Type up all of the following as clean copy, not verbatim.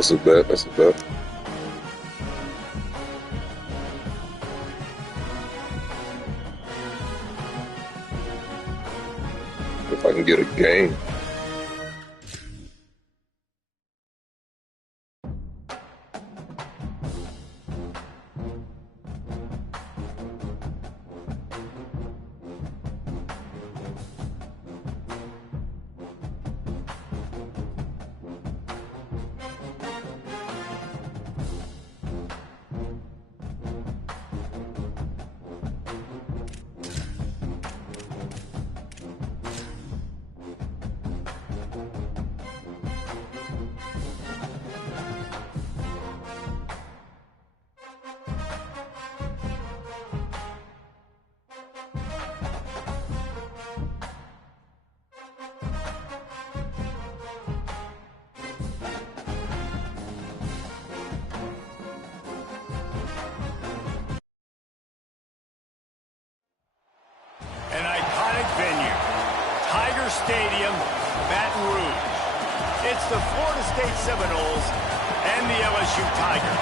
That's a bet. That's a bet. If I can get a game. An iconic venue, Tiger Stadium, Baton Rouge. It's the Florida State Seminoles and the LSU Tigers.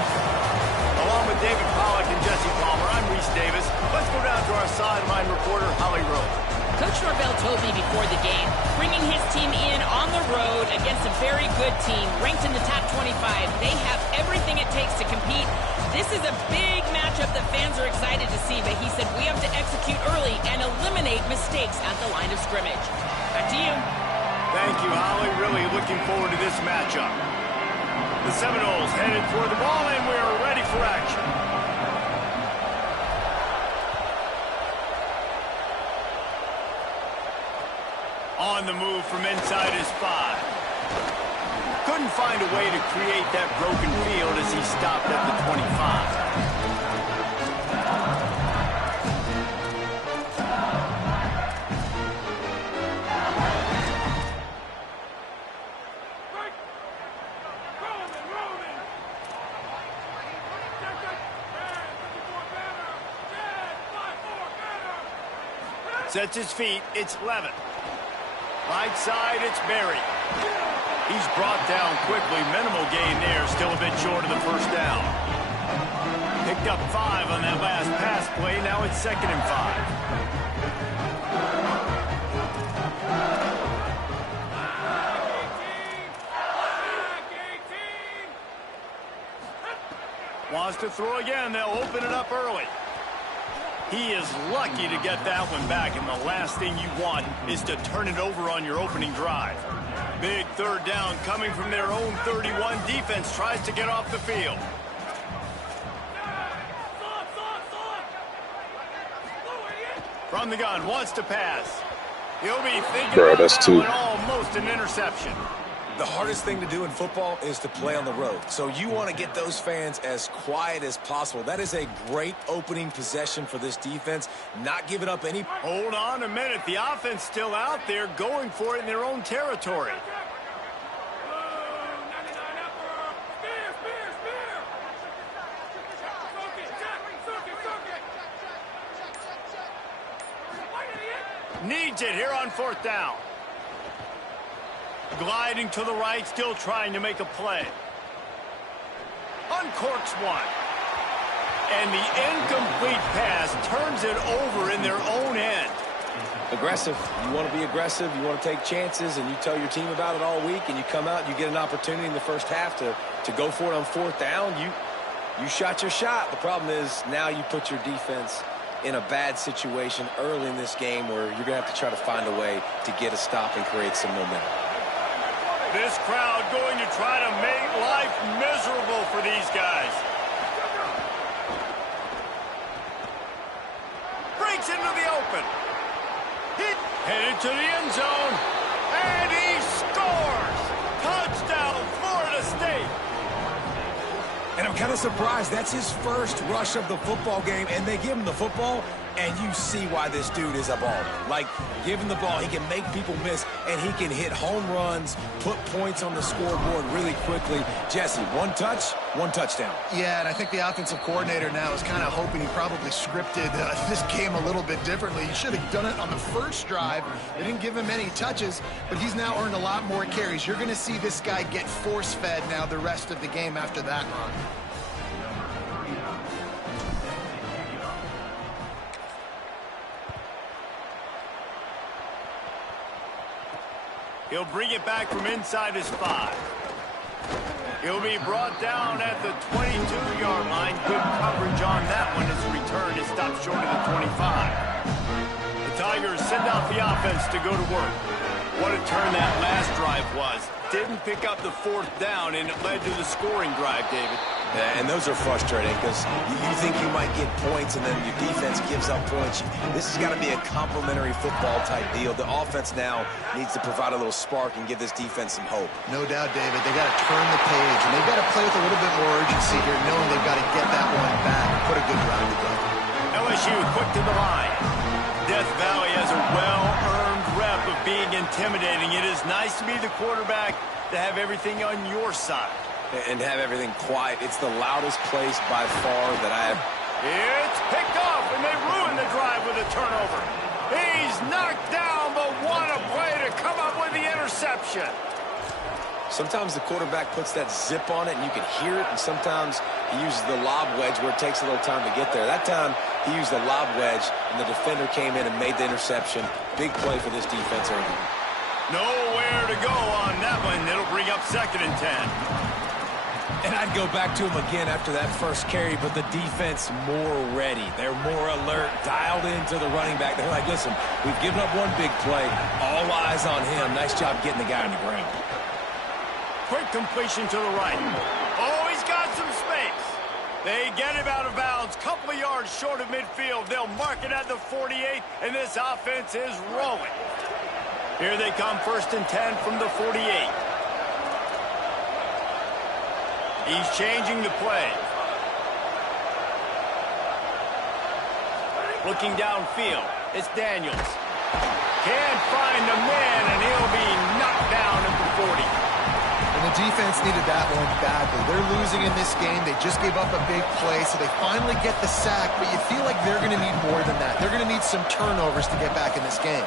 Along with David Pollack and Jesse Palmer, I'm Reese Davis. Let's go down to our sideline reporter, Holly Rowe. Coach Norvell told me before the game, bringing his team in on the road against a very good team, ranked in the top 25. They have everything it takes to compete. This is a big matchup that fans are excited to see, but he said we have to execute early and eliminate mistakes at the line of scrimmage. Back to you. Thank you, Holly. Really looking forward to this matchup. The Seminoles headed toward the ball, and we are ready for action. On the move from inside his 5. Couldn't find a way to create that broken field as he stopped at the 25. Sets his feet, it's Levin. Right side, it's Berry. He's brought down quickly. Minimal gain there. Still a bit short of the first down. Picked up 5 on that last pass play. Now it's 2nd and 5. Wants to throw again. They'll open it up early. He is lucky to get that one back, and the last thing you want is to turn it over on your opening drive. Big 3rd down coming from their own 31. Defense tries to get off the field. From the gun, wants to pass. He'll be thinking about that's that two. one, almost an interception. The hardest thing to do in football is to play on the road. So you want to get those fans as quiet as possible. That is a great opening possession for this defense. Not giving up any. Hold on a minute. The offense still out there going for it in their own territory. Needs it here on 4th down. Gliding to the right, still trying to make a play. Uncorks one. And the incomplete pass turns it over in their own end. Aggressive. You want to be aggressive. You want to take chances, and you tell your team about it all week, and you come out and you get an opportunity in the first half to go for it on 4th down. You shot your shot. The problem is now you put your defense in a bad situation early in this game where you're going to have to try to find a way to get a stop and create some momentum. This crowd going to try to make life miserable for these guys. Breaks into the open. Headed to the end zone. And he scores! Touchdown, Florida State! And I'm kind of surprised. That's his first rush of the football game, and they give him the football, And you see why this dude is a baller. Like, give him the ball, he can make people miss, and he can hit home runs, put points on the scoreboard really quickly. Jesse, one touch, one touchdown. Yeah, and I think the offensive coordinator now is kind of hoping he probably scripted this game a little bit differently. He should have done it on the first drive. They didn't give him any touches, but he's now earned a lot more carries. You're going to see this guy get force-fed now the rest of the game after that run. He'll bring it back from inside his 5. He'll be brought down at the 22-yard line. Good coverage on that one. His return is stopped short of the 25. The Tigers send out the offense to go to work. What a turn that last drive was. Didn't pick up the 4th down, and it led to the scoring drive, David. Yeah, and those are frustrating because you think you might get points and then your defense gives up points. This has got to be a complementary football type deal. The offense now needs to provide a little spark and give this defense some hope. No doubt, David. They got to turn the page, and they've got to play with a little bit more urgency here, knowing they've got to get that one back and put a good drive together. LSU quick to the line. Death Valley has a well-earned rep of being intimidating. It is nice to be the quarterback to have everything on your side. And have everything quiet. It's the loudest place by far that I have. It's picked off, and they ruin the drive with a turnover. He's knocked down, but what a play to come up with the interception. Sometimes the quarterback puts that zip on it, and you can hear it, and sometimes he uses the lob wedge where it takes a little time to get there. That time, he used the lob wedge, and the defender came in and made the interception. Big play for this defense early. Nowhere to go on that one. It'll bring up 2nd and 10. And I'd go back to him again after that first carry, but the defense more ready. They're more alert, dialed into the running back. They're like, listen, we've given up one big play. All eyes on him. Nice job getting the guy on the ground. Quick completion to the right. Oh, he's got some space. They get him out of bounds. Couple of yards short of midfield. They'll mark it at the 48, and this offense is rolling. Here they come, 1st and 10 from the 48. He's changing the play. Looking downfield, it's Daniels. Can't find the man, and he'll be knocked down at the 40. And the defense needed that one badly. They're losing in this game. They just gave up a big play, so they finally get the sack, but you feel like they're going to need more than that. They're going to need some turnovers to get back in this game.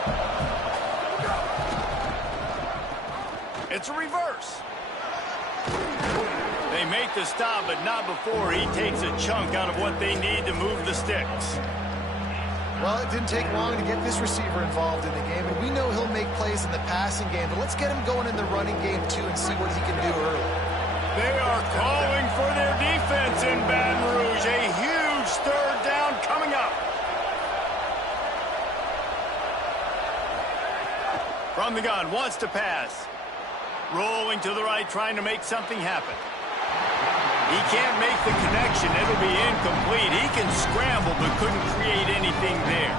It's a reverse. They make the stop, but not before he takes a chunk out of what they need to move the sticks. Well, it didn't take long to get this receiver involved in the game, and we know he'll make plays in the passing game, but let's get him going in the running game, too, and see what he can do early. They are calling for their defense in Baton Rouge. A huge 3rd down coming up. From the gun, wants to pass. Rolling to the right, trying to make something happen. He can't make the connection. It'll be incomplete. He can scramble, but couldn't create anything there.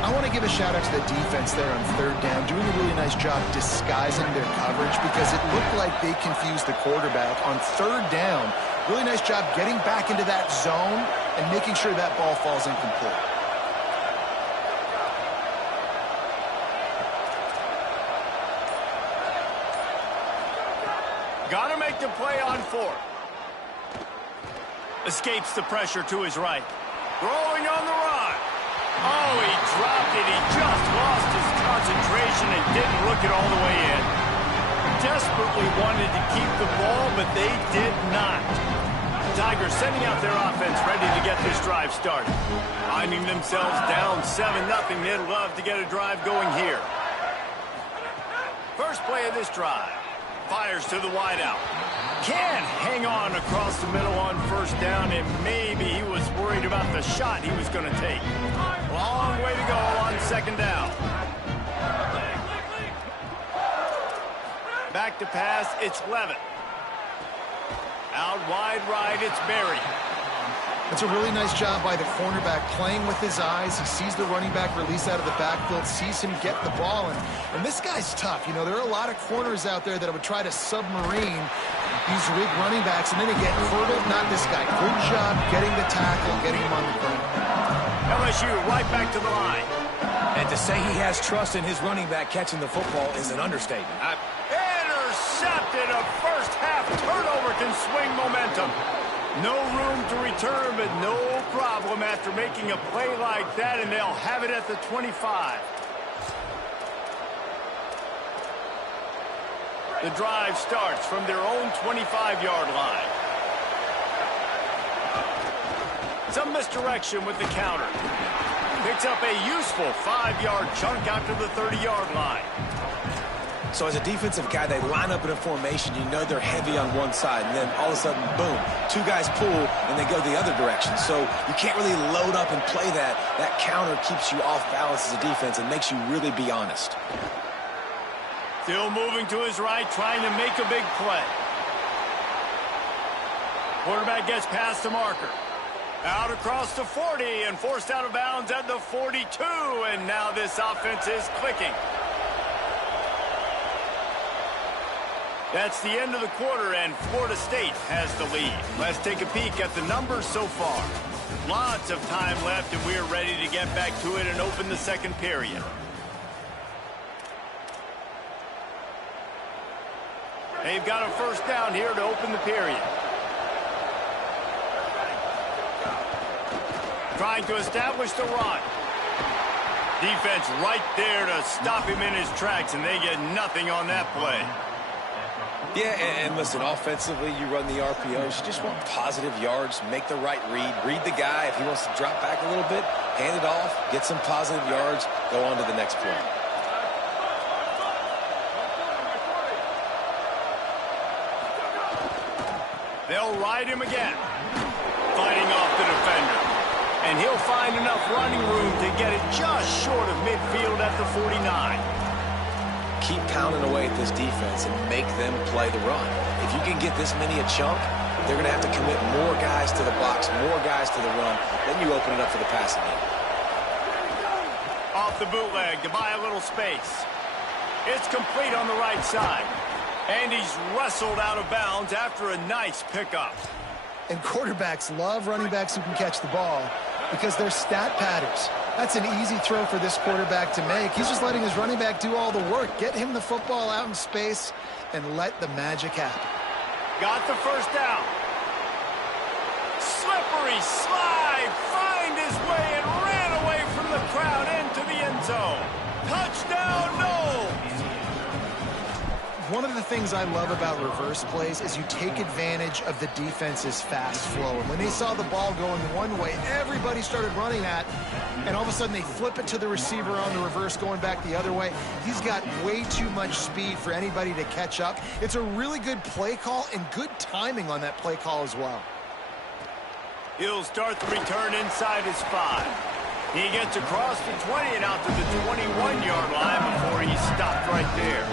I want to give a shout-out to the defense there on 3rd down, doing a really nice job disguising their coverage because it looked like they confused the quarterback on 3rd down. Really nice job getting back into that zone and making sure that ball falls incomplete. Got to make the play on 4th. Escapes the pressure to his right. Throwing on the run. Oh, he dropped it. He just lost his concentration and didn't look it all the way in. Desperately wanted to keep the ball, but they did not. Tigers sending out their offense, ready to get this drive started. Finding themselves down 7-0. They'd love to get a drive going here. First play of this drive. Fires to the wideout. Can't hang on across the middle on 1st down, and maybe he was worried about the shot he was going to take. Long way to go on 2nd down. Back to pass, it's Levitt. Out wide right, it's Berry. It's a really nice job by the cornerback playing with his eyes. He sees the running back release out of the backfield, sees him get the ball, and this guy's tough. You know, there are a lot of corners out there that would try to submarine these big running backs, and then they get hurdled. Not this guy. Good job getting the tackle, getting him on the ground. LSU right back to the line. And to say he has trust in his running back catching the football is an understatement. Intercepted. A first-half turnover can swing momentum. No room to return, but no problem after making a play like that, and they'll have it at the 25. The drive starts from their own 25-yard line. Some misdirection with the counter. Picks up a useful 5-yard chunk out to the 30-yard line. So as a defensive guy, they line up in a formation. You know they're heavy on one side, and then all of a sudden, boom, two guys pull, and they go the other direction. So you can't really load up and play that. That counter keeps you off balance as a defense and makes you really be honest. Still moving to his right, trying to make a big play. Quarterback gets past the marker. Out across the 40 and forced out of bounds at the 42. And now this offense is clicking. That's the end of the quarter, and Florida State has the lead. Let's take a peek at the numbers so far. Lots of time left, and we're ready to get back to it and open the second period. They've got a first down here to open the period. Trying to establish the run. Defense right there to stop him in his tracks, and they get nothing on that play. Yeah, and listen, offensively, you run the RPOs. You just want positive yards, make the right read the guy. If he wants to drop back a little bit, hand it off, get some positive yards, go on to the next play. They'll ride him again. Fighting off the defender. And he'll find enough running room to get it just short of midfield at the 49. Keep pounding away at this defense and make them play the run. If you can get this many a chunk, they're going to have to commit more guys to the box, more guys to the run. Then you open it up for the passing game. Off the bootleg to buy a little space. It's complete on the right side. And he's wrestled out of bounds after a nice pickup. And quarterbacks love running backs who can catch the ball because they're stat padders. That's an easy throw for this quarterback to make. He's just letting his running back do all the work. Get him the football out in space and let the magic happen. Got the first down. Slippery slide. Find his way and ran away from the crowd into the end zone. Touchdown, Noles. One of the things I love about reverse plays is you take advantage of the defense's fast flow. And when they saw the ball going one way, everybody started running that. And all of a sudden, they flip it to the receiver on the reverse going back the other way. He's got way too much speed for anybody to catch up. It's a really good play call and good timing on that play call as well. He'll start the return inside his 5. He gets across the 20 and out to the 21-yard line before he's stopped right there.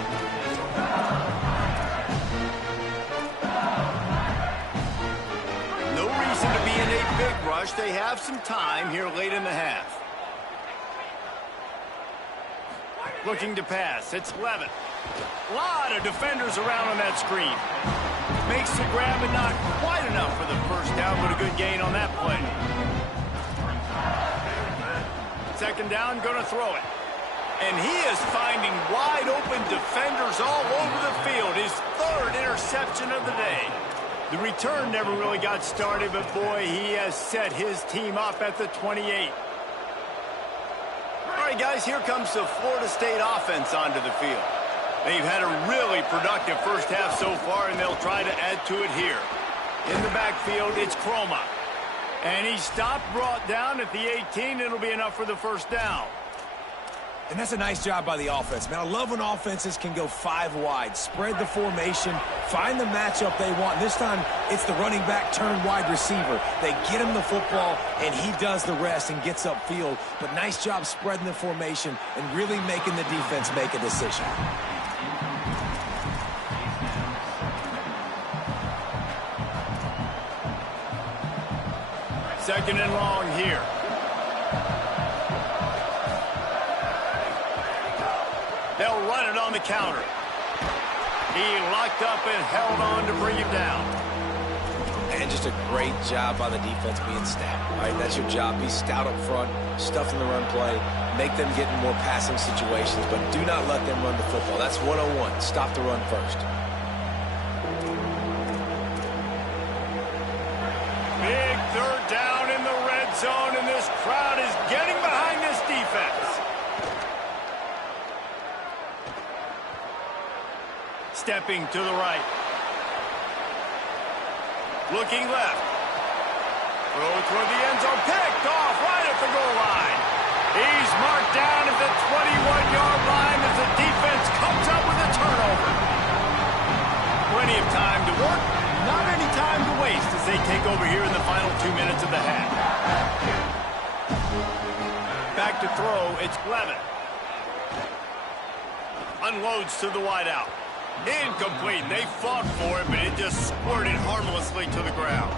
No reason to be in a big rush. They have some time here late in the half. Looking to pass. It's Levin. A lot of defenders around on that screen. Makes the grab and not quite enough for the first down, but a good gain on that play. Second down, going to throw it. And he is finding wide open defenders all over the field. His third interception of the day. The return never really got started, but boy, he has set his team up at the 28. All right, guys, here comes the Florida State offense onto the field. They've had a really productive first half so far, and they'll try to add to it here. In the backfield, it's Croma. And he stopped, brought down at the 18. It'll be enough for the first down. And that's a nice job by the offense, man. I love when offenses can go 5 wide, spread the formation, find the matchup they want. This time, it's the running back turned wide receiver. They get him the football, and he does the rest and gets upfield. But nice job spreading the formation and really making the defense make a decision. Second and long here. They'll run it on the counter. He locked up and held on to bring him down. And just a great job by the defense being stout. All right, that's your job. Be stout up front, stuff in the run play, make them get in more passing situations, but do not let them run the football. That's 101. Stop the run first. Big third down in the red zone, and this crowd is getting behind this defense. Stepping to the right. Looking left. Throw toward the end zone. Picked off right at the goal line. He's marked down at the 21-yard line as the defense comes up with a turnover. Plenty of time to work. Not any time to waste as they take over here in the final 2 minutes of the half. Back to throw. It's Levin. Unloads to the wideout. Incomplete. They fought for it, but it just squirted harmlessly to the ground.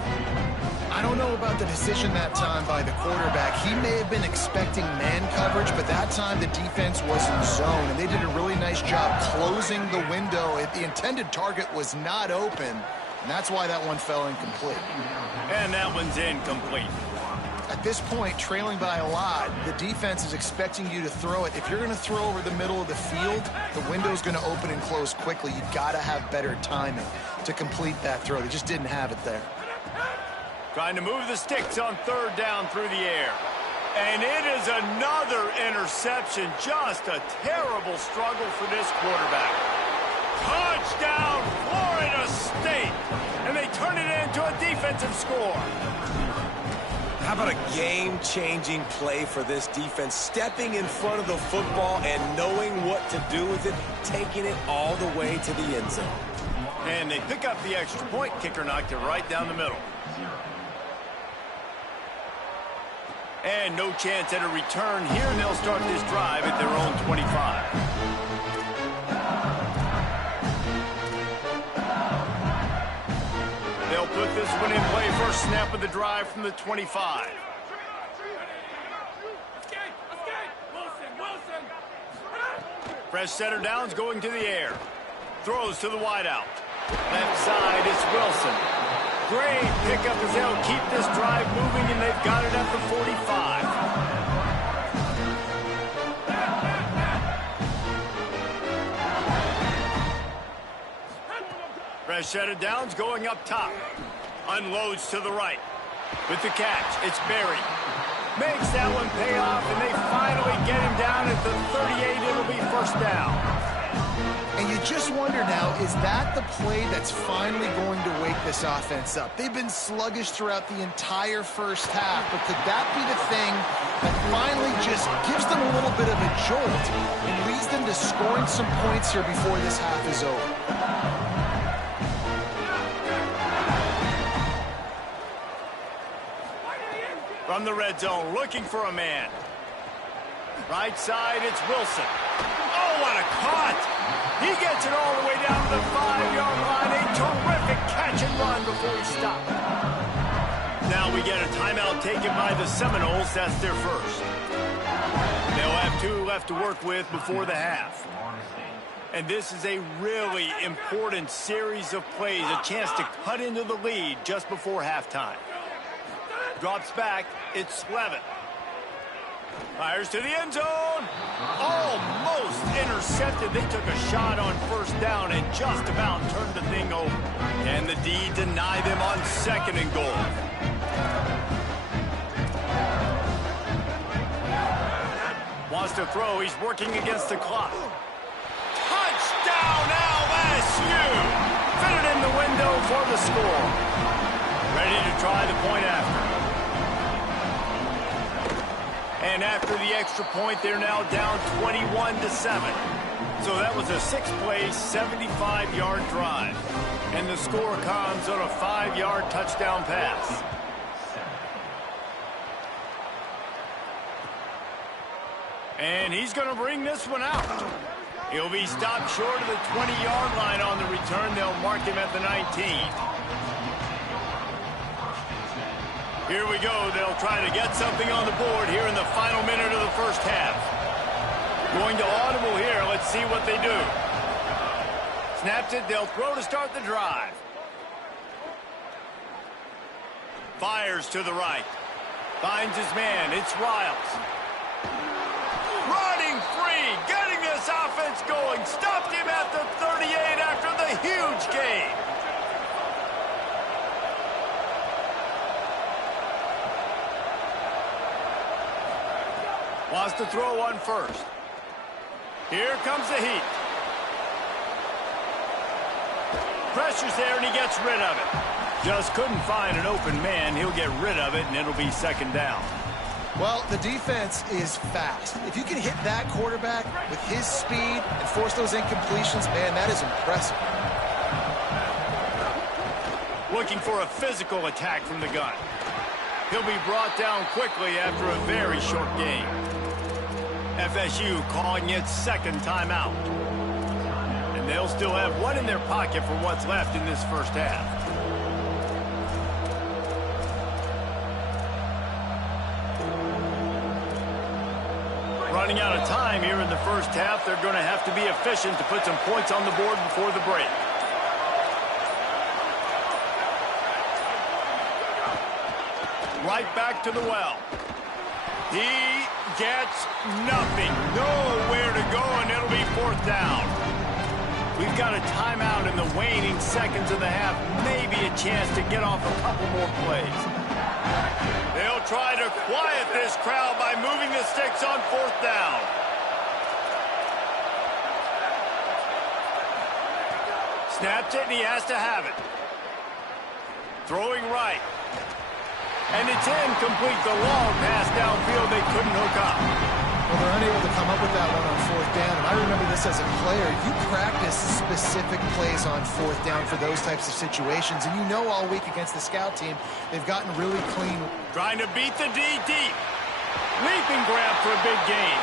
I don't know about the decision that time by the quarterback. He may have been expecting man coverage, but that time the defense was in zone, and they did a really nice job closing the window. The intended target was not open, and that's why that one fell incomplete. And that one's incomplete. At this point, trailing by a lot, the defense is expecting you to throw it. If you're going to throw over the middle of the field, the window's going to open and close quickly. You've got to have better timing to complete that throw. They just didn't have it there. Trying to move the sticks on third down through the air. And it is another interception. Just a terrible struggle for this quarterback. Touchdown, Florida State. And they turn it into a defensive score. How about a game-changing play for this defense? Stepping in front of the football and knowing what to do with it, taking it all the way to the end zone. And they pick up the extra point. Kicker knocked it right down the middle. And no chance at a return here, and they'll start this drive at their own 25. They'll put this one in play. First snap of the drive from the 25. Fresh setter downs going to the air. Throws to the wideout. Left side, it's Wilson. Great pickup as they'll keep this drive moving, and they've got it at the 45. Fresh set of downs going up top. Unloads to the right. With the catch, it's Berry. Makes that one pay off, and they finally get him down at the 38. It'll be first down. And you just wonder now, is that the play that's finally going to wake this offense up? They've been sluggish throughout the entire first half, but could that be the thing that finally just gives them a little bit of a jolt and leads them to scoring some points here before this half is over? From the red zone, looking for a man. Right side, it's Wilson. Oh, what a cut! He gets it all the way down to the 5-yard line. A terrific catch and run before he stopped. Now we get a timeout taken by the Seminoles. That's their first. They'll have 2 left to work with before the half. And this is a really important series of plays, a chance to cut into the lead just before halftime. Drops back, it's Levin. Fires to the end zone. Almost intercepted. They took a shot on first down and just about turned the thing over. Can the D deny them on 2nd and goal? Wants to throw. He's working against the clock. Touchdown LSU! Fitted in the window for the score. Ready to try the point after. And after the extra point, they're now down 21-7. So that was a 6-play, 75-yard drive. And the score comes on a 5-yard touchdown pass. And he's going to bring this one out. He'll be stopped short of the 20-yard line on the return. They'll mark him at the 19. Here we go. They'll try to get something on the board here in the final minute of the first half. Going to audible here. Let's see what they do. Snaps it. They'll throw to start the drive. Fires to the right. Finds his man. It's Riles. Running free. Getting this offense going. Stopped him at the 38 after the huge gain. Wants to throw one first. Here comes the heat. Pressure's there, and he gets rid of it. Just couldn't find an open man. He'll get rid of it, and it'll be second down. Well, the defense is fast. If you can hit that quarterback with his speed and force those incompletions, man, that is impressive. Looking for a physical attack from the gun. He'll be brought down quickly after a very short game. FSU calling its second timeout. And they'll still have one in their pocket for what's left in this first half. Running out of time here in the first half. They're going to have to be efficient to put some points on the board before the break. Right back to the well. He gets nothing. Nowhere to go, and it'll be fourth down. We've got a timeout in the waning seconds of the half. Maybe a chance to get off a couple more plays. They'll try to quiet this crowd by moving the sticks on fourth down. Snaps it, and he has to have it. Throwing right. And it's incomplete. The long pass downfield, they couldn't hook up. Well, they're unable to come up with that one on fourth down. And I remember this as a player. You practice specific plays on fourth down for those types of situations. And you know all week against the scout team, they've gotten really clean. Trying to beat the D deep. Leaping grab for a big gain.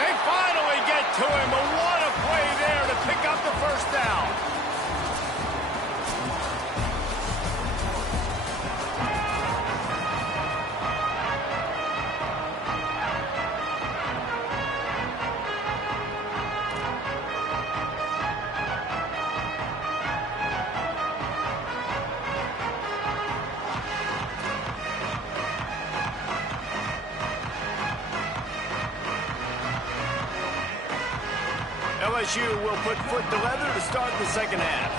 They finally get to him. But what a play there to pick up the first down. LSU will put foot to leather to start the second half.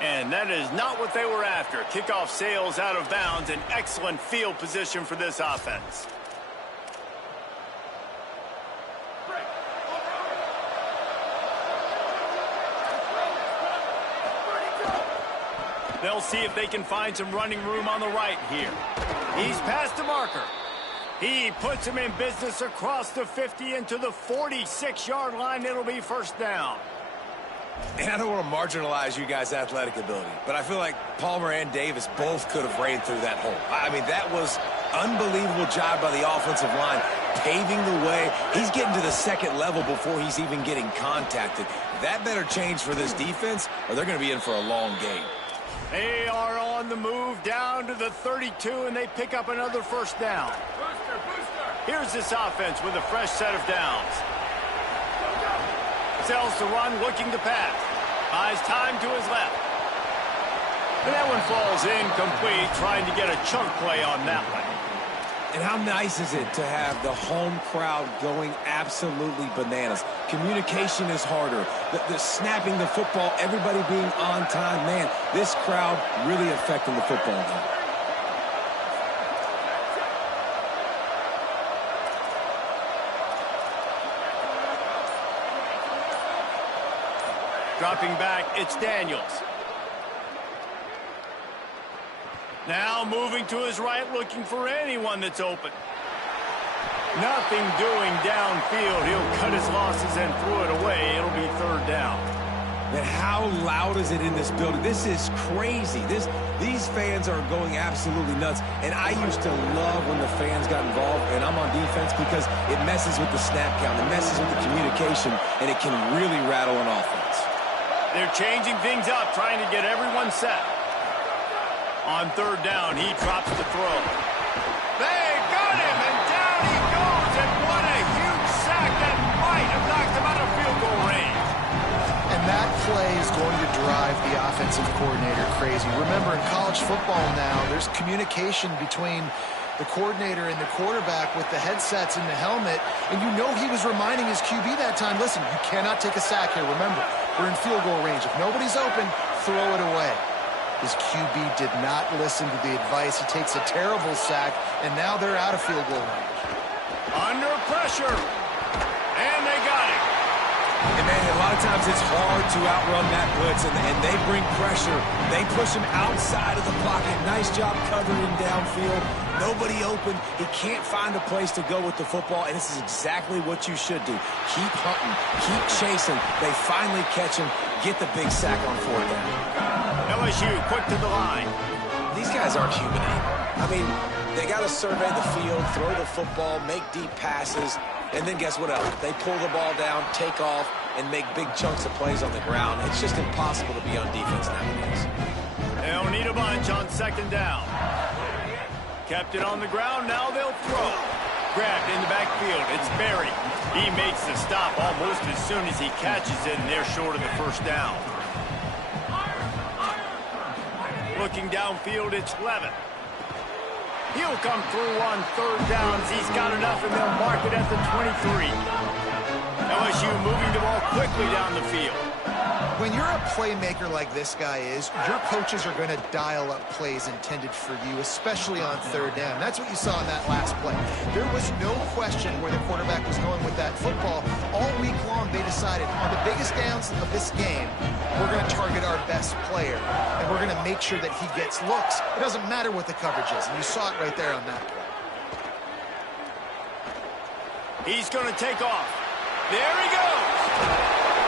And that is not what they were after. Kickoff sails out of bounds. An excellent field position for this offense. They'll see if they can find some running room on the right here. He's past the marker. He puts him in business across the 50 into the 46-yard line. It'll be first down. And I don't want to marginalize you guys' athletic ability, but I feel like Palmer and Davis both could have ran through that hole. I mean, that was unbelievable job by the offensive line, paving the way. He's getting to the second level before he's even getting contacted. That better change for this defense, or they're going to be in for a long game. They are on the move down to the 32, and they pick up another first down. Here's this offense with a fresh set of downs. Sells to run, looking to pass. Buys time to his left. And that one falls incomplete, trying to get a chunk play on that one. And how nice is it to have the home crowd going absolutely bananas? Communication is harder. The snapping the football, everybody being on time. Man, this crowd really affecting the football game. Dropping back, it's Daniels. Now moving to his right, looking for anyone that's open. Nothing doing downfield. He'll cut his losses and throw it away. It'll be third down. Man, how loud is it in this building? This is crazy. These fans are going absolutely nuts. And I used to love when the fans got involved, and I'm on defense because it messes with the snap count. It messes with the communication, and it can really rattle an offense. They're changing things up, trying to get everyone set. On third down, he drops the throw. They got him, and down he is going to drive the offensive coordinator crazy. Remember, in college football now, there's communication between the coordinator and the quarterback with the headsets and the helmet, and you know he was reminding his QB that time, listen, you cannot take a sack here. Remember, we're in field goal range. If nobody's open, throw it away. His QB did not listen to the advice. He takes a terrible sack, and now they're out of field goal range. Under pressure, and they got it. And, man, a lot of times it's hard to outrun that blitz, and they bring pressure. They push him outside of the pocket. Nice job covering him downfield. Nobody open. He can't find a place to go with the football, and this is exactly what you should do. Keep hunting. Keep chasing. They finally catch him. Get the big sack on fourth down. LSU quick to the line. These guys aren't human. I mean, they got to survey the field, throw the football, make deep passes, and then guess what else? They pull the ball down, take off, and make big chunks of plays on the ground. It's just impossible to be on defense nowadays. They don't need a bunch on second down. Kept it on the ground, now they'll throw. Grabbed in the backfield, it's Berry. He makes the stop almost as soon as he catches it, and they're short of the first down. Looking downfield, it's Levin. He'll come through on third downs. He's got enough, and they'll mark it at the 23. LSU moving the ball quickly down the field. When you're a playmaker like this guy is, your coaches are going to dial up plays intended for you, especially on third down. That's what you saw in that last play. There was no question where the quarterback was going with that football. All week long, they decided on the biggest downs of this game, we're going to target our best player, and we're going to make sure that he gets looks. It doesn't matter what the coverage is, and you saw it right there on that play. He's going to take off. There he goes.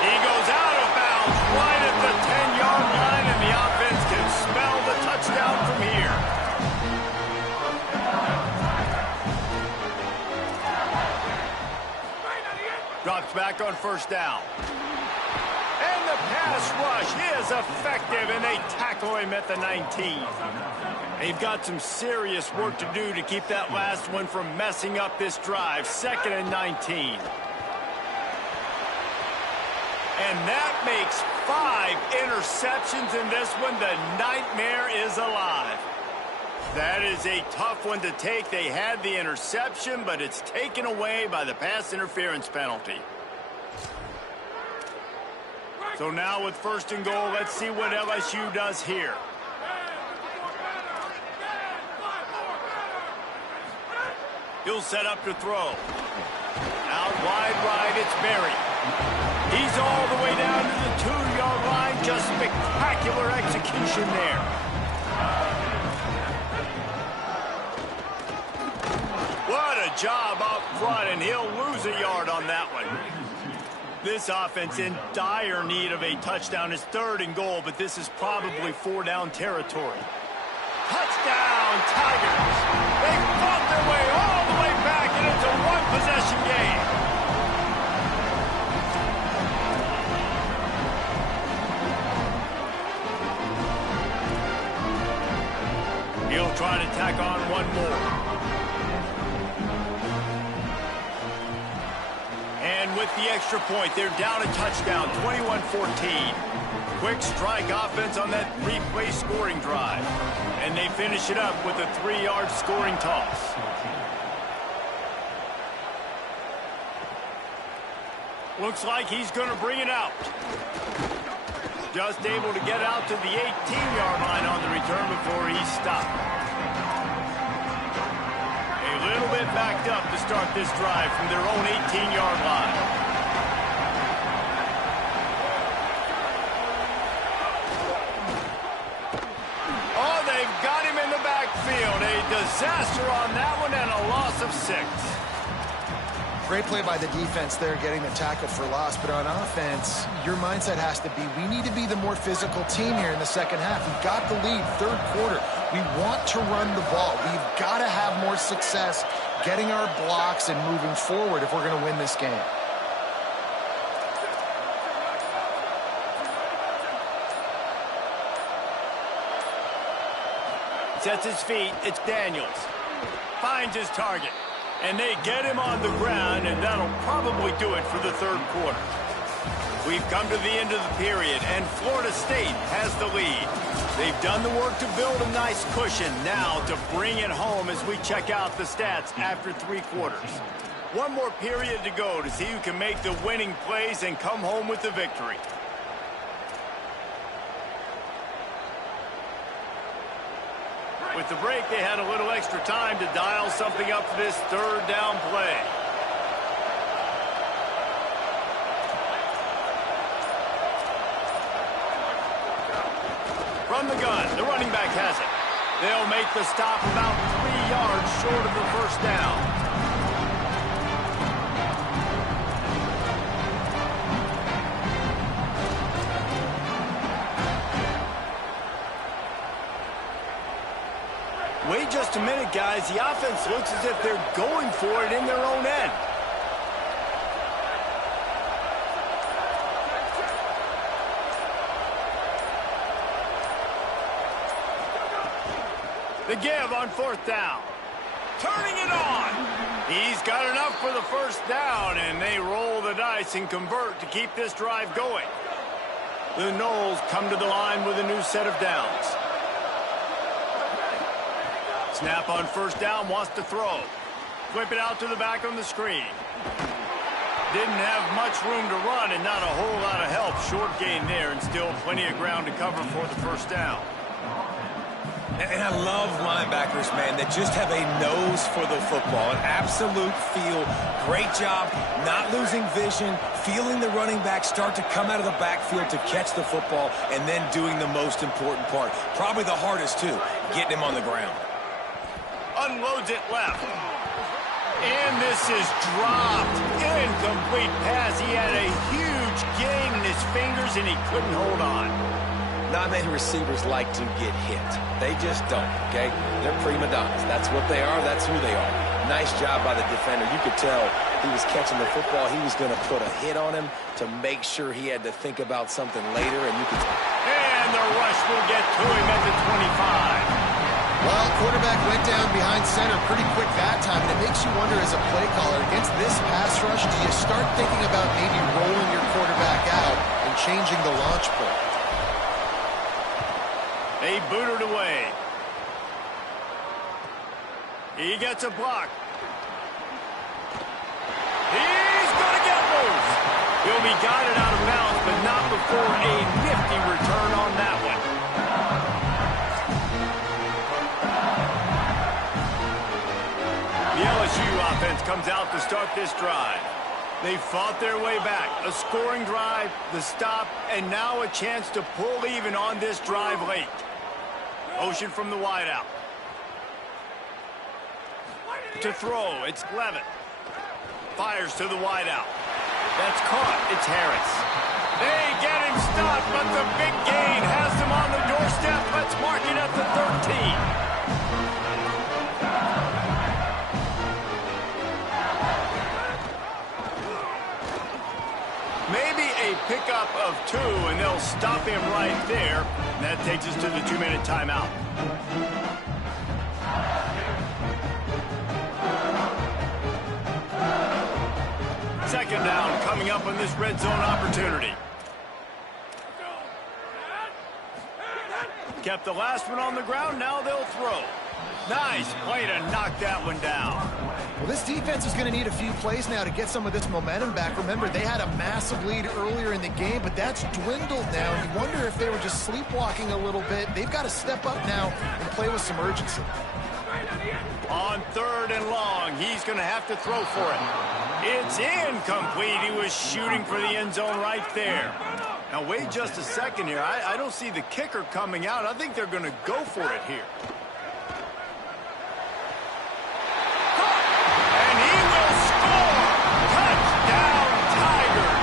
He goes out of bounds right at the 10-yard line, and the offense can smell the touchdown from here. Drops back on first down. And the pass rush is effective, and they tackle him at the 19. They've got some serious work to do to keep that last one from messing up this drive. 2nd and 19. And that makes 5 interceptions in this one. The nightmare is alive. That is a tough one to take. They had the interception, but it's taken away by the pass interference penalty. So now with 1st and goal, let's see what LSU does here. He'll set up to throw. Out wide right, it's Berry. He's all the way down to the 2-yard line. Just spectacular execution there. What a job up front, and he'll lose a yard on that one. This offense in dire need of a touchdown. Is 3rd and goal, but this is probably 4-down territory. Touchdown, Tigers. They fought their way all the way back, and it's a one-possession game. He'll try to tack on one more. And with the extra point, they're down a touchdown, 21-14. Quick strike offense on that 3-play scoring drive. And they finish it up with a 3-yard scoring toss. Looks like he's going to bring it out. Just able to get out to the 18-yard line on the return before he's stopped. A little bit backed up to start this drive from their own 18-yard line. Oh, they've got him in the backfield. A disaster on that one and a loss of 6. Great play by the defense there, getting the tackle for loss. But on offense, your mindset has to be, we need to be the more physical team here in the second half. We've got the lead, 3rd quarter. We want to run the ball. We've got to have more success getting our blocks and moving forward if we're going to win this game. Sets his feet, it's Daniels. Finds his target. And they get him on the ground, and that'll probably do it for the 3rd quarter. We've come to the end of the period, and Florida State has the lead. They've done the work to build a nice cushion. Now to bring it home as we check out the stats after 3 quarters. One more period to go to see who can make the winning plays and come home with the victory. With the break, they had a little extra time to dial something up for this 3rd down play. From the gun, the running back has it. They'll make the stop about 3 yards short of the 1st down. Wait just a minute, guys. The offense looks as if they're going for it in their own end. The give on 4th down. Turning it on. He's got enough for the 1st down, and they roll the dice and convert to keep this drive going. The Noles come to the line with a new set of downs. Snap on 1st down, wants to throw. Flip it out to the back on the screen. Didn't have much room to run and not a whole lot of help. Short gain there and still plenty of ground to cover for the 1st down. And I love linebackers, man, that just have a nose for the football, an absolute feel. Great job not losing vision, feeling the running back start to come out of the backfield to catch the football, and then doing the most important part. Probably the hardest, too, getting him on the ground. Unloads it left. And this is dropped. Incomplete pass. He had a huge gain in his fingers, and he couldn't hold on. Not many receivers like to get hit. They just don't, okay? They're prima donnas. That's what they are. That's who they are. Nice job by the defender. You could tell he was catching the football. He was going to put a hit on him to make sure he had to think about something later, and you could... And the rush will get to him at the 25. Well, quarterback went down behind center pretty quick that time, and it makes you wonder as a play caller, against this pass rush, do you start thinking about maybe rolling your quarterback out and changing the launch point? They booted away. He gets a block. He's going to get loose. He'll be guided out of bounds, but not before a nifty return on that one. The LSU offense comes out to start this drive. They fought their way back. A scoring drive, the stop, and now a chance to pull even on this drive late. Motion from the wideout. To throw, it's Levitt. Fires to the wideout. That's caught. It's Harris. They get him stopped, but the big gain has them on the doorstep. Let's mark it at the 13. Maybe a pickup of 2, and they'll stop him right there. And that takes us to the 2-minute timeout. Second down coming up on this red zone opportunity. Kept the last one on the ground, now they'll throw. Nice play to knock that one down. Well, this defense is going to need a few plays now to get some of this momentum back. Remember, they had a massive lead earlier in the game, but that's dwindled now. You wonder if they were just sleepwalking a little bit. They've got to step up now and play with some urgency. On 3rd and long, he's going to have to throw for it. It's incomplete. He was shooting for the end zone right there. Now, wait just a second here. I don't see the kicker coming out. I think they're going to go for it here. And he will score! Touchdown, Tigers!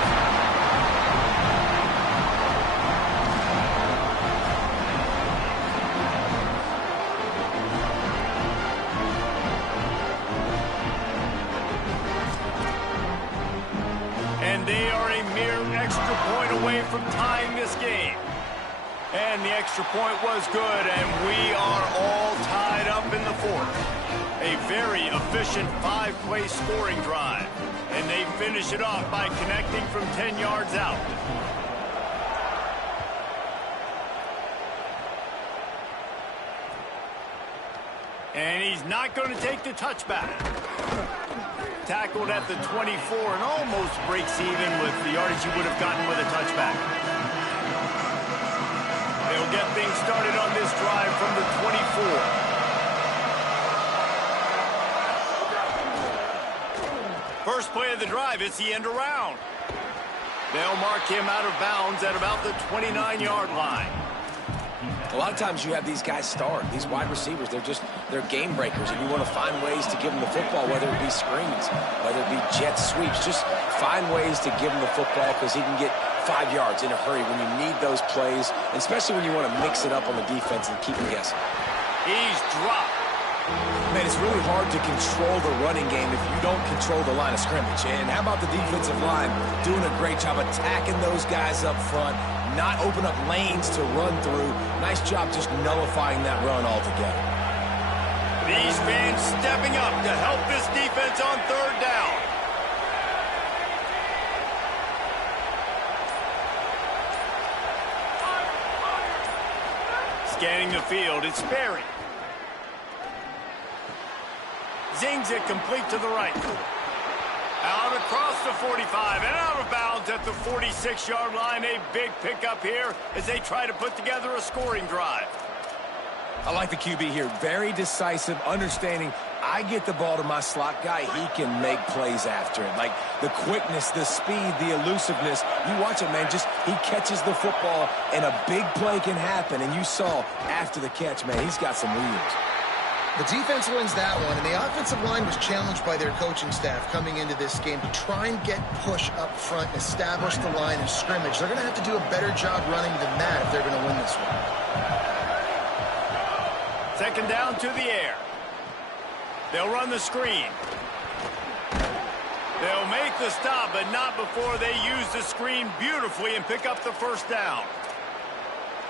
And they are a mere extra point away from tying this game. And the extra point was good, and we are all tied up in the 4th. A very efficient 5-play scoring drive. And they've finish it off by connecting from 10 yards out. And he's not going to take the touchback. Tackled at the 24 and almost breaks even with the yardage he would have gotten with a touchback. They'll get things started on this drive from the 24. First play of the drive, it's the end around. They'll mark him out of bounds at about the 29-yard line. A lot of times you have these guys start. These wide receivers, they're game breakers, and you want to find ways to give them the football, whether it be screens, whether it be jet sweeps. Just find ways to give him the football because he can get 5 yards in a hurry when you need those plays, especially when you want to mix it up on the defense and keep them guessing. He's dropped. Man, it's really hard to control the running game if you don't control the line of scrimmage. And how about the defensive line doing a great job attacking those guys up front, not open up lanes to run through. Nice job just nullifying that run altogether. These fans stepping up to help this defense on third down. Scanning the field, it's Sperry. Zings it complete to the right. Out across the 45 and out of bounds at the 46-yard line. A big pickup here as they try to put together a scoring drive. I like the QB here. Very decisive, understanding I get the ball to my slot guy, he can make plays after it. Like the quickness, the speed, the elusiveness. You watch it, man, just he catches the football and a big play can happen. And you saw after the catch, man, he's got some wheels. The defense wins that one, and the offensive line was challenged by their coaching staff coming into this game to try and get push up front and establish the line of scrimmage. They're going to have to do a better job running than that if they're going to win this one. Second down to the air. They'll run the screen. They'll make the stop, but not before they use the screen beautifully and pick up the first down.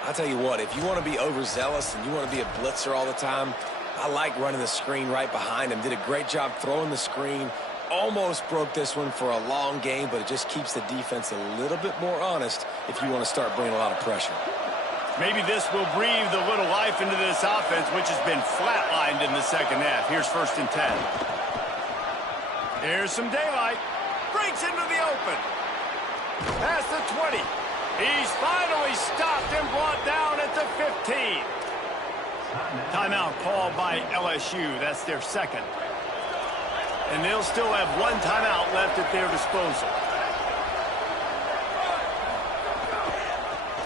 I'll tell you what, if you want to be overzealous and you want to be a blitzer all the time, I like running the screen right behind him. Did a great job throwing the screen. Almost broke this one for a long game, but it just keeps the defense a little bit more honest if you want to start bringing a lot of pressure. Maybe this will breathe a little life into this offense, which has been flatlined in the second half. Here's 1st and 10. Here's some daylight. Breaks into the open. Past the 20. He's finally stopped and brought down at the 15. Timeout called by LSU. That's their second. And they'll still have one timeout left at their disposal.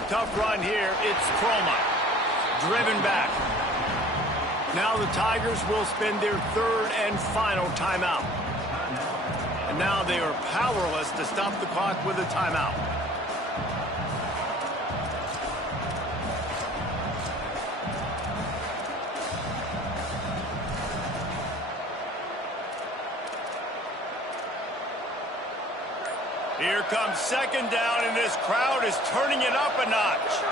Tough run here. It's Croma. Driven back. Now the Tigers will spend their third and final timeout. And now they are powerless to stop the clock with a timeout. Here comes second down, and this crowd is turning it up a notch.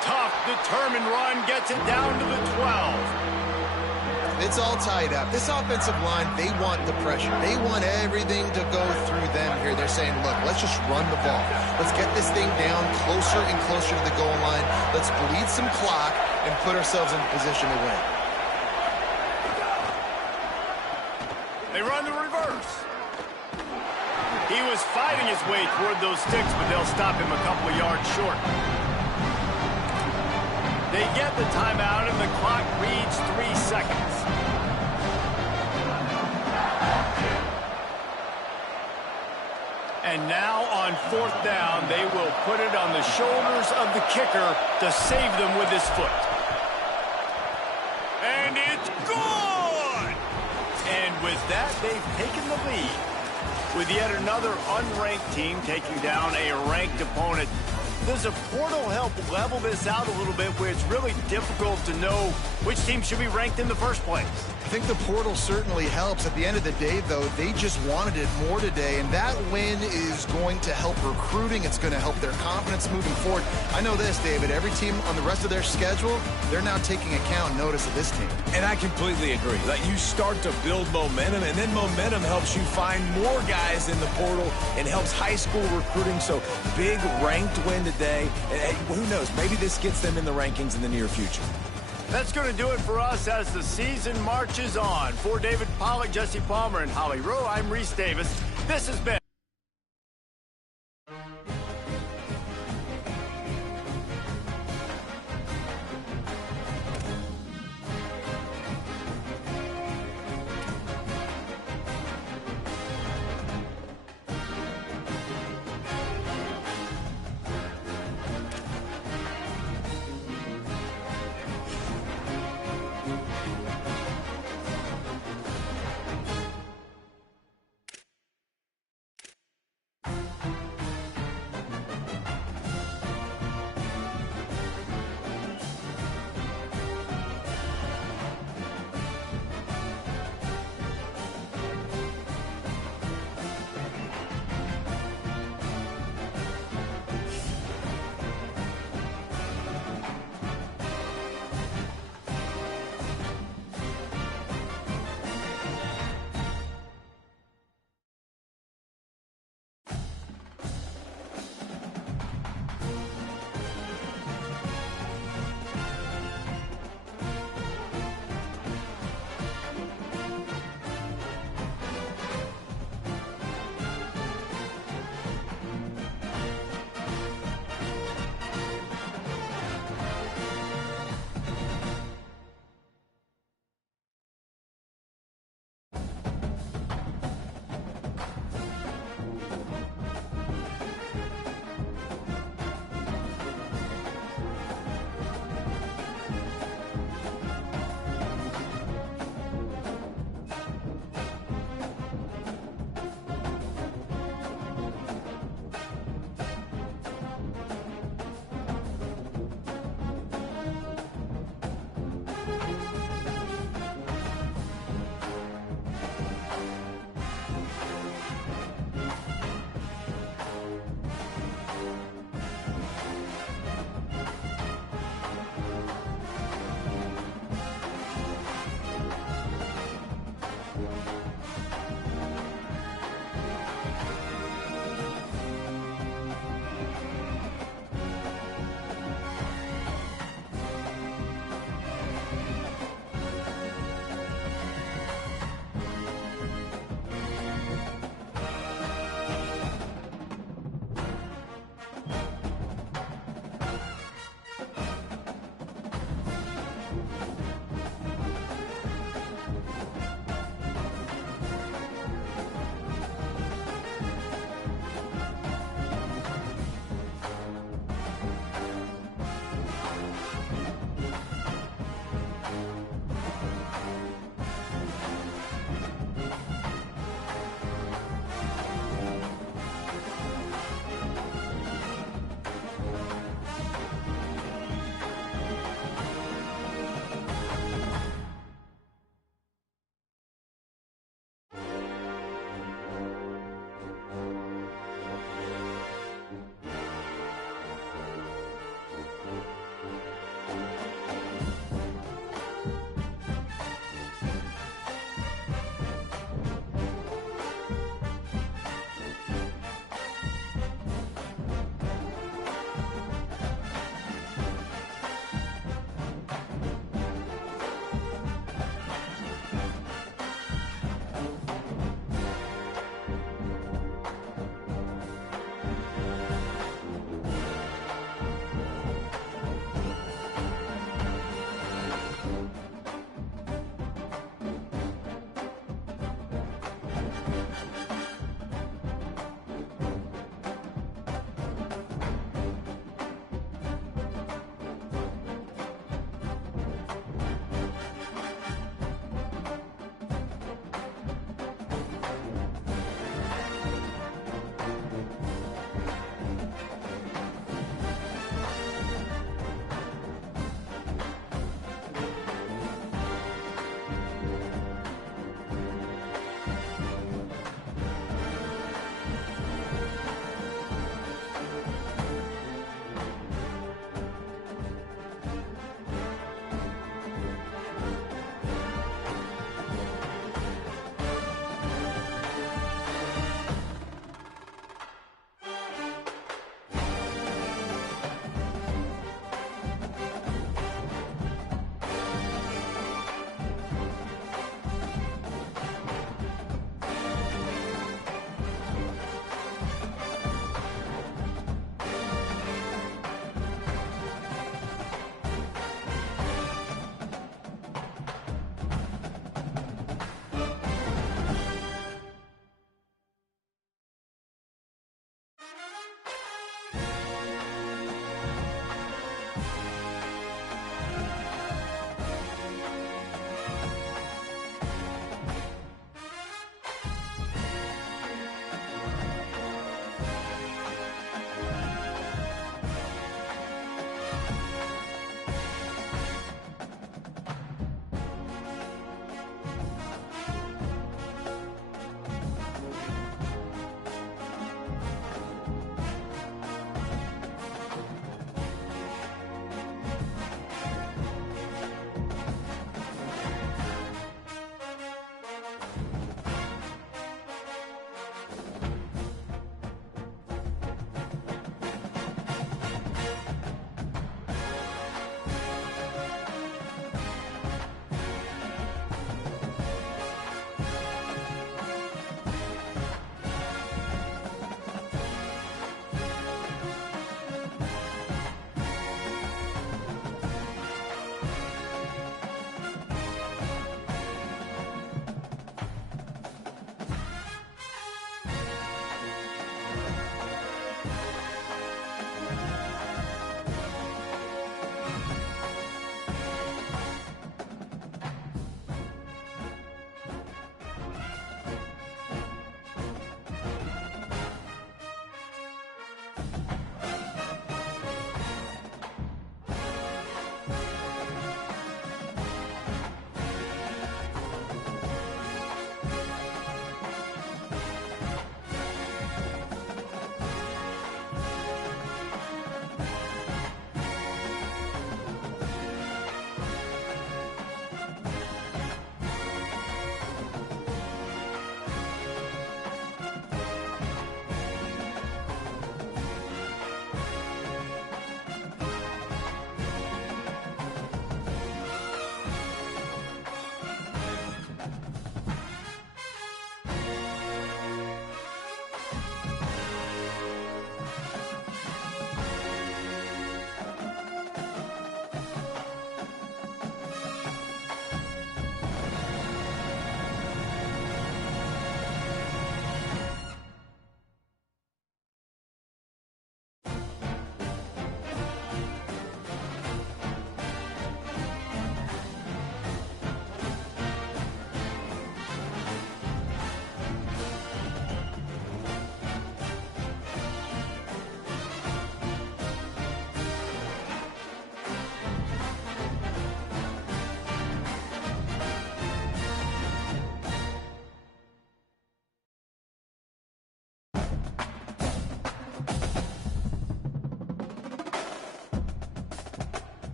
Tough, determined run gets it down to the 12. It's all tied up. This offensive line, they want the pressure. They want everything to go through them here. They're saying, look, let's just run the ball. Let's get this thing down closer and closer to the goal line. Let's bleed some clock and put ourselves in position to win. They run the reverse. He was fighting his way toward those sticks, but they'll stop him a couple of yards short. They get the timeout, and the clock reads 3 seconds. And now on 4th down, they will put it on the shoulders of the kicker to save them with his foot. And it's good! And with that, they've taken the lead. With yet another unranked team taking down a ranked opponent, does a portal help level this out a little bit where it's really difficult to know Which team should be ranked in the first place? I think the portal certainly helps. At the end of the day, though, they just wanted it more today, and that win is going to help recruiting. It's going to help their confidence moving forward. I know this, David. Every team on the rest of their schedule, they're now taking account and notice of this team. And I completely agree. Like, you start to build momentum, and then momentum helps you find more guys in the portal and helps high school recruiting. So big ranked win today. And hey, who knows? Maybe this gets them in the rankings in the near future. That's going to do it for us as the season marches on. For David Pollack, Jesse Palmer, and Holly Rowe, I'm Reese Davis. This has been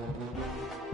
game.